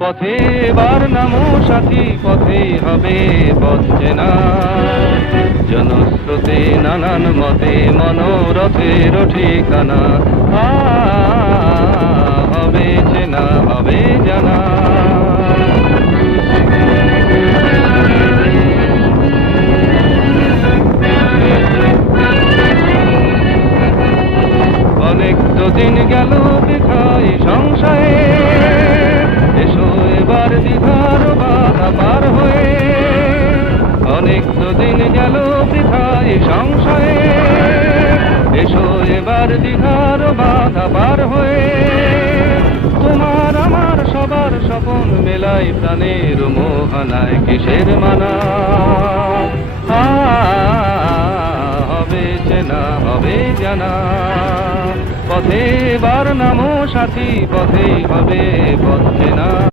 পথে বার নামো সাথী, পথে হবে পথ চেনা। জনস্রোতে নানান মতে মনোরথের ঠিকানা, হবে চেনা হবে জানা। অনেক তো দিন গেল বৃথায় সংশয়ে, এসো এবার দ্বিধার বাধা পার হয়ে। অনেক তো দিন গেল বৃথায় সংশয়ে, এসো এবার দ্বিধার বাধা পার হয়ে। তোমার আমার সবার স্বপন মেলাই প্রাণের মোহনায় কিসের মানা। হবে চেনা হবে জানা, পথে বার নামো সাথী, পথেই হবে পথ চেনা।